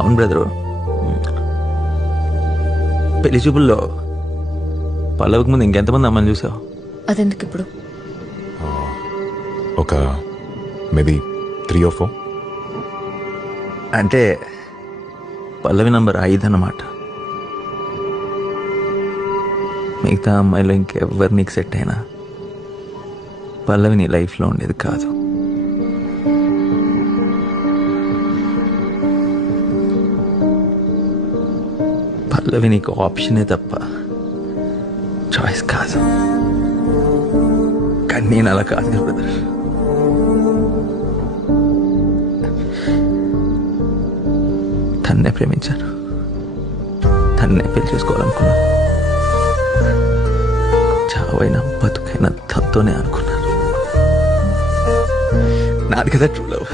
అవును బ్రదరు. పెళ్లి చూపుల్లో పల్లవికి ముందు ఇంకెంతమంది అమ్మని చూసావు? అదెందుకు ఇప్పుడు? ఒక మేబీ 3 or 4. అంటే పల్లవి నంబర్ 5 అన్నమాట. మిగతా అమ్మాయిలో ఇంకెవ్వరు నీకు సెట్ అయినా పల్లవి నీ లైఫ్లో ఉండేది కాదు. పల్లవి నీకు ఆప్షనే తప్ప చాయిస్ కాదు. కానీ నేను అలా కాదు బ్రదర్. తన్నే ప్రేమించాను, తన్నే పెళ్లి చేసుకోవాలనుకున్నాను. చావైనా బతుకైనా తనతోనే అనుకున్నాను. నాది కదా ట్రూ లవ్.